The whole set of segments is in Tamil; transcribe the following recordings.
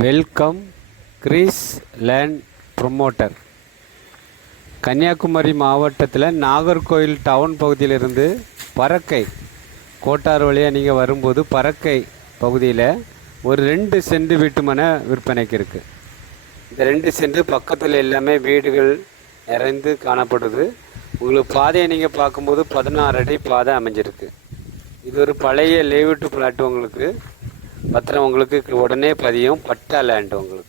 Welcome Greece land promoter. Kanyakumari மாவட்டத்தில் நாகர்கோயில் டவுன் பகுதியிலிருந்து பறக்கை கோட்டார் வழியாக நீங்கள் வரும்போது பறக்கை பகுதியில் ஒரு ரெண்டு சென்ட் வீட்டு மனை விற்பனைக்கு இருக்குது இந்த ரெண்டு சென்ட் பக்கத்தில் எல்லாமே வீடுகள் நிறைந்து காணப்படுது. உங்களுக்கு பாதையை நீங்கள் பார்க்கும்போது பதினாறு அடி பாதை அமைஞ்சிருக்கு. இது ஒரு பழைய லேவிட்டு பிளாட் உங்களுக்கு. பத்திரம் உங்களுக்கு உடனே பதியும் பட்டா லேண்டு உங்களுக்கு.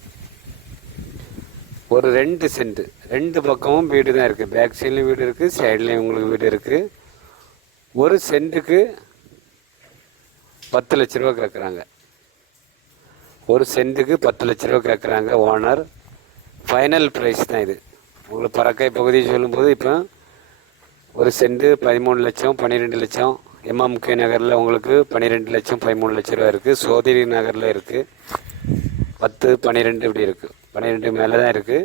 ஒரு ரெண்டு சென்ட். ரெண்டு பக்கமும் வீடு தான் இருக்குது பேக் சைட்லேயும் வீடு இருக்குது சைட்லேயும் உங்களுக்கு வீடு இருக்குது ஒரு சென்ட்டுக்கு பத்து லட்ச ரூபா கேட்குறாங்க ஒரு சென்ட்டுக்கு பத்து லட்ச ரூபா கேட்குறாங்க ஓனர். ஃபைனல் ப்ரைஸ் தான் இது. உங்களுக்கு பறக்கை பகுதி சொல்லும்போது இப்போ ஒரு சென்ட்டு பதிமூணு லட்சம் பன்னிரெண்டு லட்சம் எம்எம்கே நகரில் உங்களுக்கு பன்னிரெண்டு லட்சம் பதிமூணு லட்ச ரூபா இருக்குது சோதரி நகரில் இருக்குது பத்து பன்னிரெண்டு இப்படி இருக்குது பன்னிரெண்டு மேலே தான் இருக்குது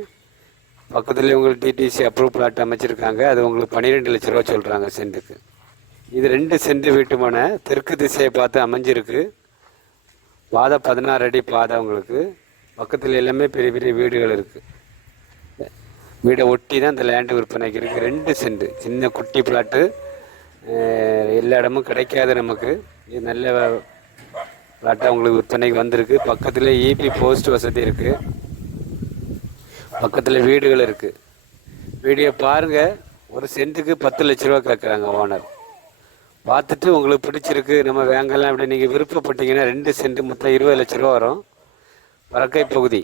பக்கத்துலேயே உங்களுக்கு டிடிசி அப்ரூவ் பிளாட் அமைச்சிருக்காங்க. அது உங்களுக்கு பன்னிரெண்டு லட்ச ரூபா சொல்கிறாங்க சென்ட்டுக்கு. இது ரெண்டு சென்ட் வீட்டுமான தெற்கு திசையை பார்த்து அமைஞ்சிருக்கு. பாதை பதினாறு அடி பாதை உங்களுக்கு. பக்கத்தில் எல்லாமே பெரிய பெரிய வீடுகள் இருக்குது வீடை ஒட்டி தான் இந்த லேண்டு விற்பனைக்கு இருக்குது ரெண்டு சென்ட் சின்ன குட்டி பிளாட்டு எல்லா இடமும் கிடைக்காது நமக்கு. இது நல்ல பிளாட்டாக உங்களுக்கு விற்பனைக்கு வந்திருக்கு. பக்கத்தில் இபி போஸ்ட் வசதி இருக்குது பக்கத்தில் வீடுகள் இருக்குது வீடியோ பாருங்கள் ஒரு சென்ட்டுக்கு பத்து லட்ச ரூபா கேட்குறாங்க ஓனர். பார்த்துட்டு உங்களுக்கு பிடிச்சிருக்கு. நம்ம வாங்கலாம் அப்படி நீங்கள் விருப்பப்பட்டீங்கன்னா ரெண்டு சென்ட் மொத்தம் இருபது லட்ச ரூபா வரும். பறக்கை பகுதி.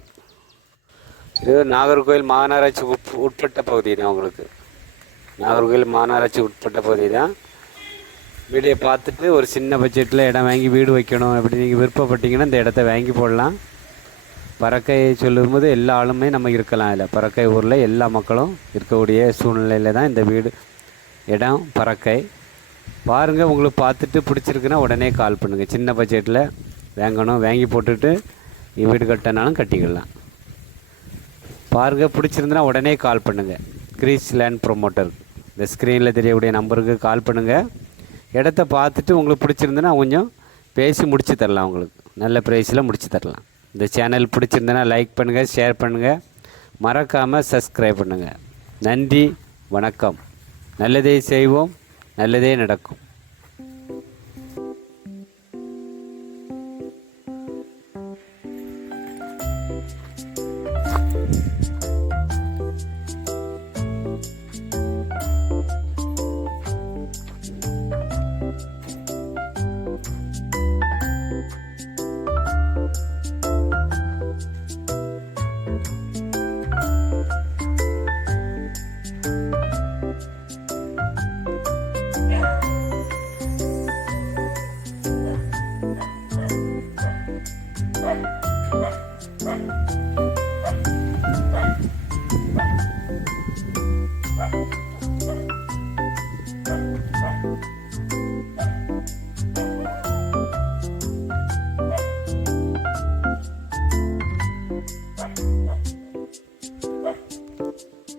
இது நாகர்கோவில் மாநகராட்சி உட் உட்பட்ட பகுதி தான் உங்களுக்கு. நாகர்கோவில் மாநகராட்சி உட்பட்ட பகுதி தான். வீடியோ பார்த்துட்டு ஒரு சின்ன பட்ஜெட்டில் இடம் வாங்கி வீடு வைக்கணும். அப்படி நீங்கள் விருப்பப்பட்டீங்கன்னா இந்த இடத்த வாங்கி போடலாம். பறக்கை சொல்லும்போது எல்லா ஆளுமே நம்ம இருக்கலாம் இல்லை பறக்கை ஊரில் எல்லா மக்களும் இருக்கக்கூடிய சூழ்நிலையில் தான் இந்த வீடு இடம் பறக்கை. பாருங்கள் உங்களுக்கு பார்த்துட்டு பிடிச்சிருக்குன்னா உடனே கால் பண்ணுங்கள் சின்ன பட்ஜெட்டில் வாங்கணும் வாங்கி போட்டுட்டு வீடு கட்டினாலும் கட்டிக்கலாம். பாருங்கள் பிடிச்சிருந்துன்னா உடனே கால் பண்ணுங்கள் கிரீஸ் லேண்ட் ப்ரொமோட்டர் இந்த ஸ்க்ரீனில் தெரியக்கூடிய நம்பருக்கு கால் பண்ணுங்கள் இடத்த பார்த்துட்டு உங்களுக்கு பிடிச்சிருந்துன்னா கொஞ்சம் பேசி முடித்து தரலாம் உங்களுக்கு. நல்ல ப்ரைஸில் முடித்து தரலாம். இந்த சேனல் பிடிச்சிருந்தனா லைக் பண்ணுங்கள் ஷேர் பண்ணுங்கள் மறக்காமல் சப்ஸ்கிரைப் பண்ணுங்கள் நன்றி வணக்கம். நல்லதே செய்வோம் நல்லதே நடக்கும். Bye.